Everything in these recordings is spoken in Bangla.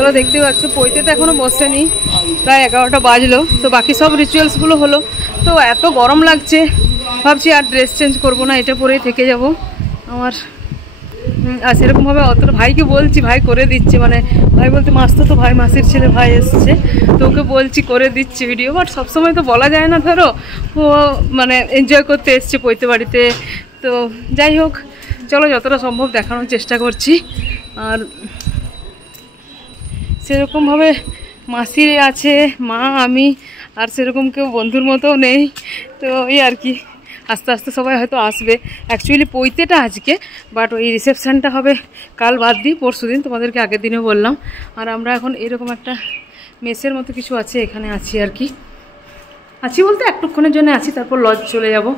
চলো দেখতে পাচ্ছ পৈতে তো এখনো বসেনি, প্রায় 11টা বাজলো। তো বাকি সব রিচুয়ালসগুলো হলো। তো এত গরম লাগছে, ভাবছি আর ড্রেস চেঞ্জ করবো না, এটা পরেই থেকে যাব। আমার আর সেরকমভাবে অতটা ভাইকে বলছি, ভাই করে দিচ্ছে, মানে ভাই বলতে মাসতো তো ভাই, মাসির ছেলে ভাই এসছে, তো ওকে বলছি করে দিচ্ছি ভিডিও। বাট সবসময় তো বলা যায় না, ধরো ও মানে এনজয় করতে এসছে পৈতে বাড়িতে। তো যাই হোক, চলো যতটা সম্ভব দেখানোর চেষ্টা করছি। আর সেরকমভাবে মাসি আছে, মা, আমি, আর সেরকম কেউ বন্ধুর মতোও নেই। তো এই আর কি, আস্তে আস্তে সবাই হয়তো আসবে। অ্যাকচুয়ালি পৈতেটা আজকে, বাট ওই রিসেপশানটা হবে কাল বাদ দিই, পরশু দিন, তোমাদেরকে আগের দিনে বললাম। আর আমরা এখন এরকম একটা মেসের মতো কিছু আছে, এখানে আছি আর কি। আছি বলতে একটুক্ষণের জন্য আছি, তারপর লজ চলে যাব।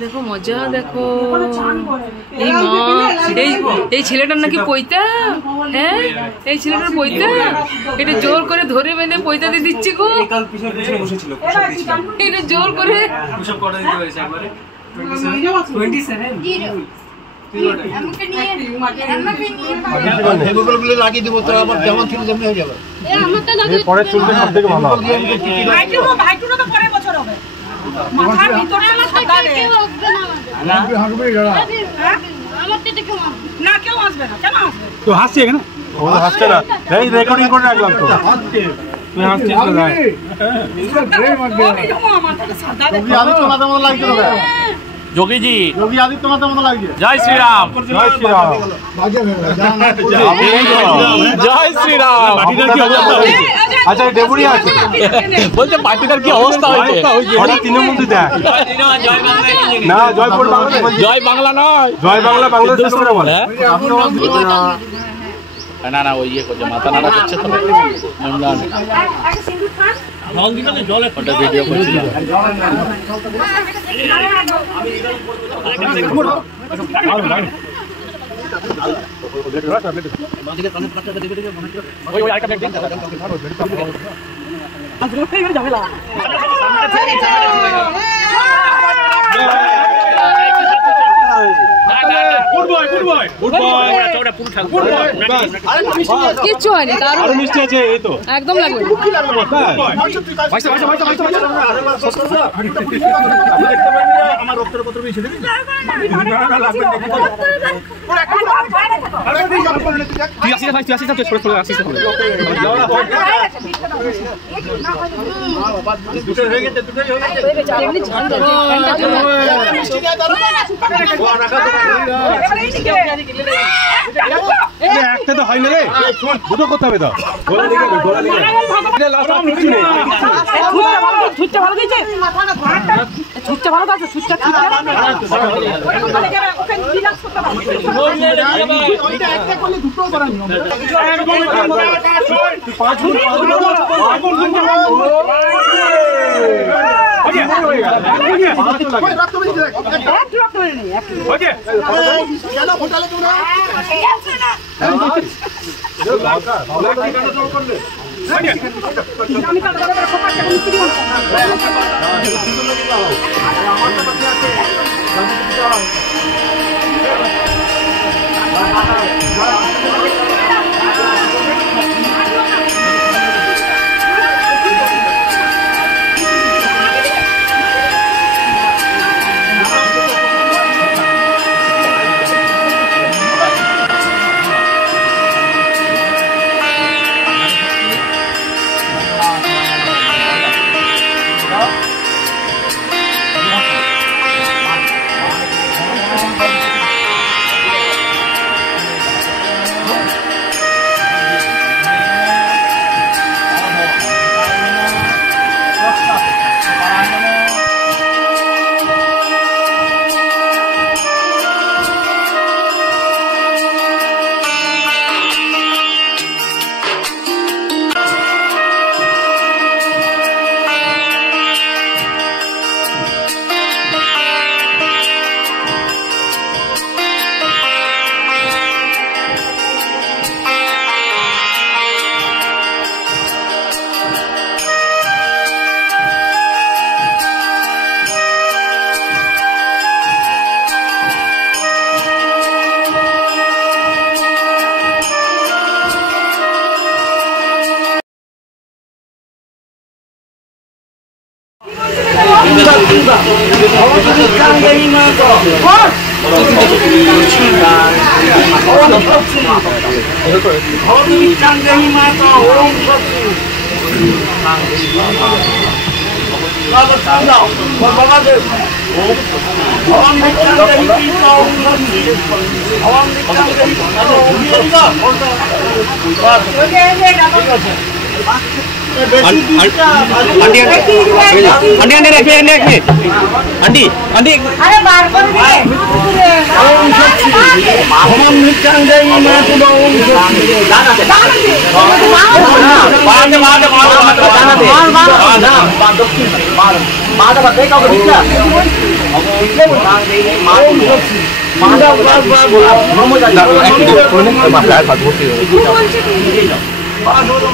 দেখো মজা, দেখো এই মা, এই ছেলেটার নাকি পৈতা। হ্যাঁ, এই ছেলেটার পৈতা, এটা জোর করে ধরে বেঁধে পৈতা দিয়ে দিচ্ছি গো। এটা জোর করে লাগিয়ে দিব, তো আবার যেমন ছিল তেমনি হয়ে যাবে। পরের চুলটা সব থেকে ভালো হবে। ভাইটুটা তো পরের বছর হবে। মাথার ভিতরে সাদা রে হাঁকবে গড়া। আমার তো দেখো না, কেউ আসবে না। কেন আসবে? তো হাসছে কেন? ও হাসছে না, এই রেকর্ডিং করে রাখলাম তো। তুই হাসছিস না ভাই? যোগী আদিত্যনাথের মতো লাগছে না? যোগী জি, যোগী আদিত্যনাথের মতো লাগছে। জয় শ্রীরাম, জয় শ্রীরাম, জয় শ্রীরাম। আচ্ছা ডেবুরি আছে বলতে পার্টিটার কি অবস্থা হয়েছে? হঠাৎ তিনের মধ্যে দেখ না, জয়পুর বাংলা, জয় বাংলা নয়, জয় বাংলা, বাংলাদেশ করে বলে। না না, ওই ইয়ে করছে, মাথা নাড়া করছে তো জলে ওটা ভিডিও করছিলাম। কিচ্ছু হয়নি, দারুণ মিষ্টি আছে। এই তো একদম লাগবে, আমার রক্তের পত্র বেশি দেবে না। একটা তো হয় না রে, দুটো করতে হবে তো।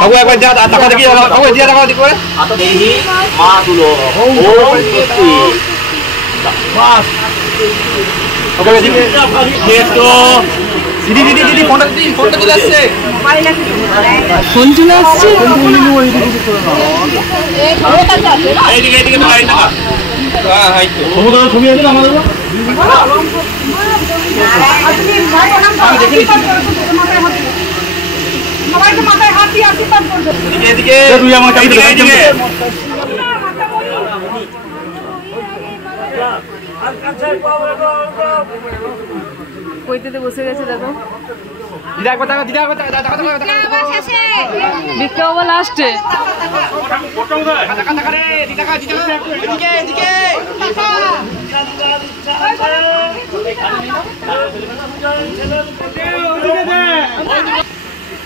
কাকু একবার যা টাকা দেখি কাকু দিয়া টাকা দিক করে আতো দেখি মা তুলো ওম শক্তি বাস ওকে দিদি দেখো দিদি দিদি দিদি ফোনটা চলে আসছে ফোন চলে আসছে এইদিকে এইদিকে তো আইনা হ্যাঁ হাই তো সমুদ্র ছবি আছে আমাদের আমি দেখি সবাইকে মাথায় হাত দিয়ে আশীর্বাদ করবে। এদিকে তুই আমার কাছে এদিকে কইতে বসে গেছে দেখো দিদা কথা দিদা কথা ভিক্ষা বাবা লাস্টে এদিকে এদিকে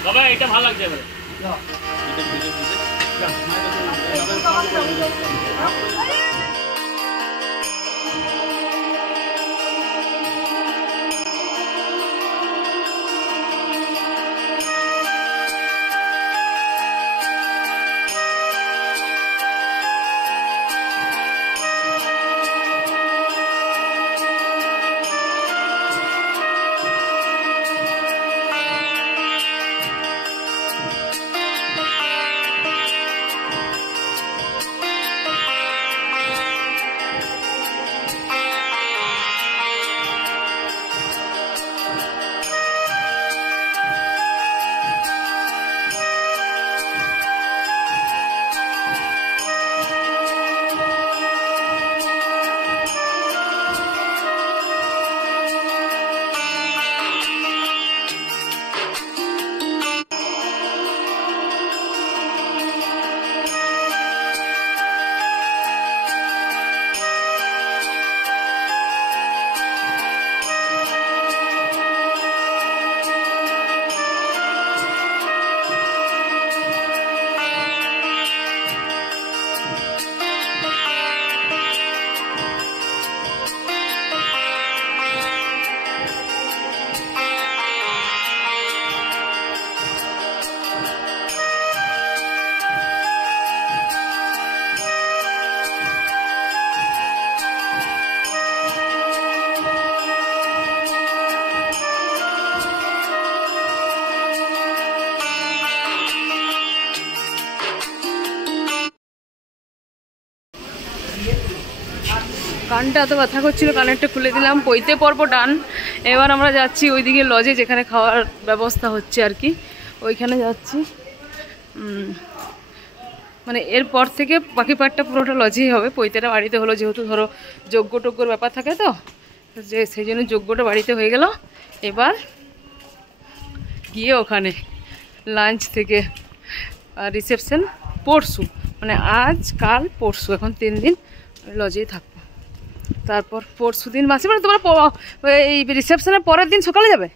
বাবা এটা ভালো লাগছে এবারে কানটা এত ব্যথা করছিল, কানেরটা খুলে দিলাম, পইতে পর্ব ডান। এবার আমরা যাচ্ছি ওইদিকে লজে যেখানে খাওয়ার ব্যবস্থা হচ্ছে আর কি, ওইখানে যাচ্ছি। মানে এরপর থেকে বাকি পার্টটা পুরোটা লজেই হবে, পইতেটা বাড়িতে হলো যেহেতু ধরো যজ্ঞ টজ্ঞর ব্যাপার থাকে তো, যে সেই জন্য যজ্ঞটা বাড়িতে হয়ে গেল। এবার গিয়ে ওখানে লাঞ্চ থেকে রিসেপশন পরশু, মানে আজ কাল পরশু, এখন 3 দিন লজেই থাকবো। তারপর পরশু দিন মাসে, মানে তোমরা এই রিসেপশনের পরের দিন সকালে যাবে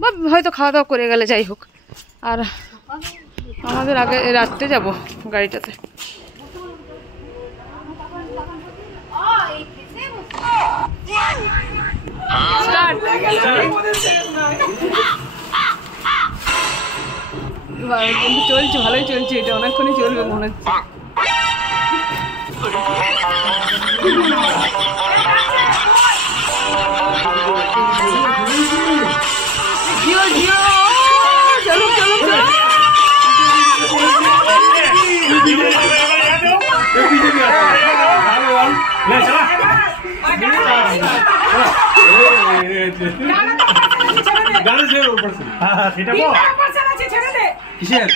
বা হয়তো খাওয়া দাওয়া করে গেলে, যাই হোক। আর আমাদের আগে রাত্রে যাব গাড়িটাতে। চলছে, ভালোই চলছে, এটা অনেকক্ষণই চলবে মনে হচ্ছে। জিও জিও, চলো চলো চলো। হ্যাঁ সেটা বল আছে ছেড়ে দে কিসের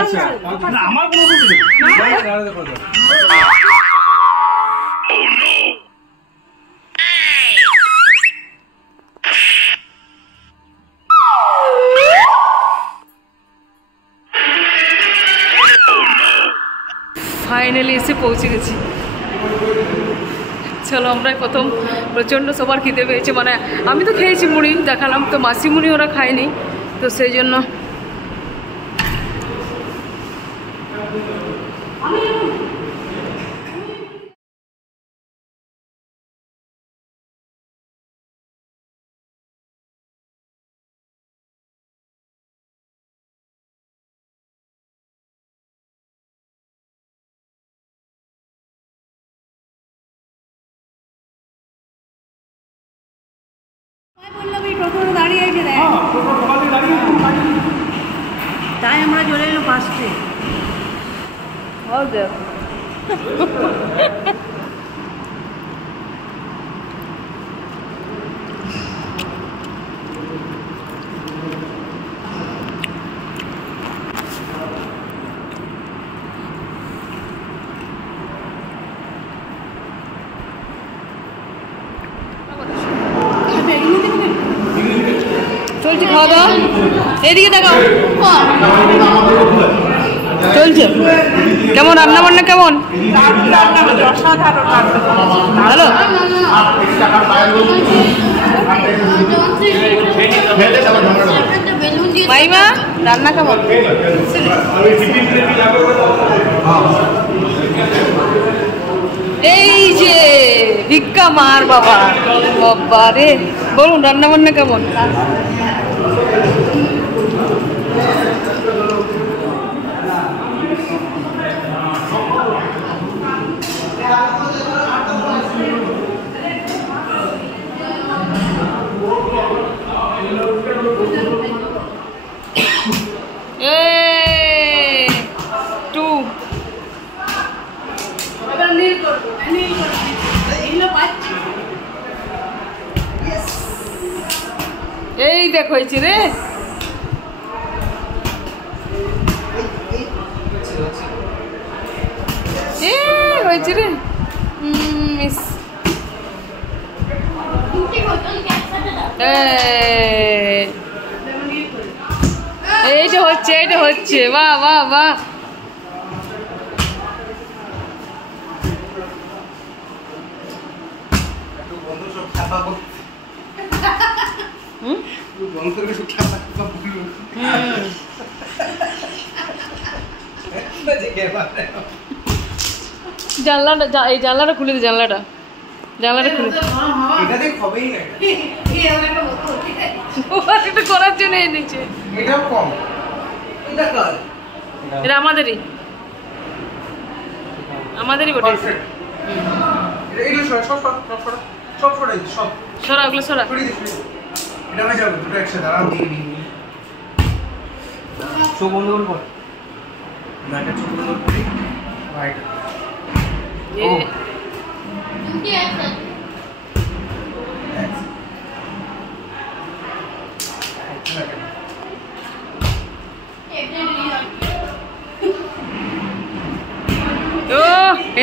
আচ্ছা না আমার কোনো অসুবিধা নেই ফাইনালি এসে পৌঁছে গেছি। চলো আমরা প্রথম প্রচণ্ড সবার খিদে পেয়েছে, মানে আমি তো খেয়েছি মুড়ি দেখালাম, তো মাসিমুড়ি ওরা খায়নি, তো সেই জন্য তাই আমরা চলে এলো ফার্স্টে। চলছে খাওয়া দাওয়া, এদিকে দেখাও চলছে। কেমন রান্না বান্না কেমন? ভালো। মাইমা রান্না কেমন? এই যে ভিক্ষা মার বাবা, বাবা রে, বলুন রান্না বান্না কেমন? এই দেখ হয়েছে রে, হয়েছে রে, এইটা হচ্ছে, এইটা হচ্ছে, বাহ বাহ বাহ। জানলাটা, এই জানলাটা খুলে দে, জানলাটা খুলে এটা করার জন্য এনেছে। এটা আমাদেরই বটে। সরা ওগুলো সরা।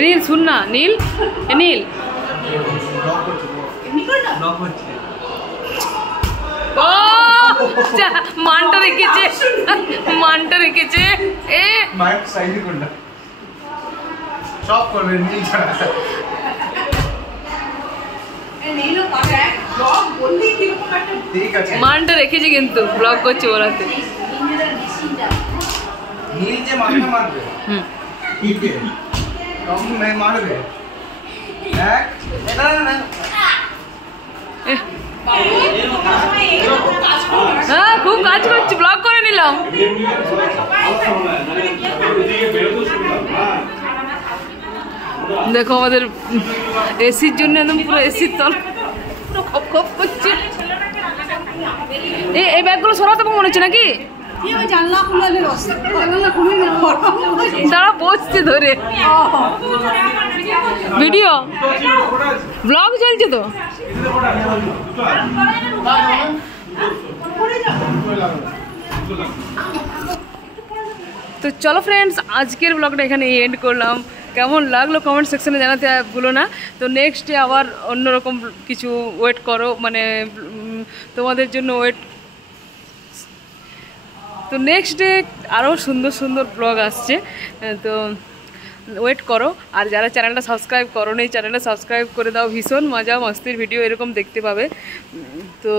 নীল শুন না, নীল নীল মানটা রেখেছে, মানটা রেখেছে। মানটা রেখেছে কিন্তু ব্লগ করছে ওরাতে। নীল যে মাথা মারবে, মারবে হ্যাঁ খুব কাজ করছি, ব্লগ করে নিলাম। দেখো আমাদের এসির জন্য একদম পুরো এসির তল পুরো খপ খপ করছে। এই ব্যাগগুলো সরাতে মনে হচ্ছে নাকি? তারা বসছে ধরে, ভিডিও ব্লগ চলছে তো। তো চলো ফ্রেন্ডস, আজকের ব্লগটা এখানে এন্ড করলাম। কেমন লাগলো কমেন্ট সেকশনে জানাতে ভুলো না। তো নেক্সট ডে আবার অন্যরকম কিছু ওয়েট করো, মানে তোমাদের জন্য ওয়েট। তো নেক্সট ডে আরও সুন্দর সুন্দর ব্লগ আসছে, তো ওয়েট করো। আর যারা চ্যানেলটা সাবস্ক্রাইব করো নি, চ্যানেলটা সাবস্ক্রাইব করে দাও। ভীষণ মজা মস্তির ভিডিও এরকম দেখতে পাবে। তো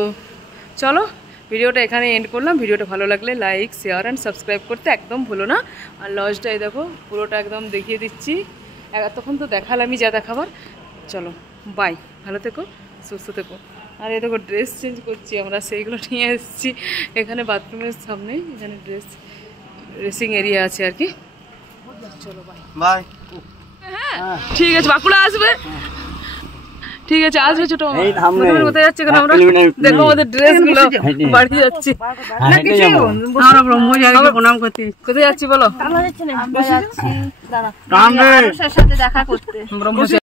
চলো, ভিডিওটা এখানে এন্ড করলাম। ভিডিওটা ভালো লাগলে লাইক, শেয়ার অ্যান্ড সাবস্ক্রাইব করতে একদম ভুলো না। আর লজটাই দেখো, পুরোটা একদম দেখিয়ে দিচ্ছি। তখন তো দেখালামই যা দেখাবার। চলো বাই, ভালো থেকো, সুস্থ থেকো। আর এই দেখো ড্রেস চেঞ্জ করছি আমরা, সেইগুলো নিয়ে এসেছি এখানে বাথরুমের সামনে। এখানে ড্রেসিং এরিয়া আছে আর কি। চলো বাই বাই। হ্যাঁ ঠিক আছে, বাঁকুড়া আসবে। ঠিক আছে, আসবে ছোট মামা। কোথায় যাচ্ছে কেন আমরা? দেখো আমাদের ড্রেস গুলো বাড়ি যাচ্ছি। আমরা ব্রহ্মচারীকে প্রণাম করতে কোথায় যাচ্ছি বলো? আমরা যাচ্ছি না, আমরা যাচ্ছি দাঁড়া, সাথে দেখা করতে। ব্রহ্মচারী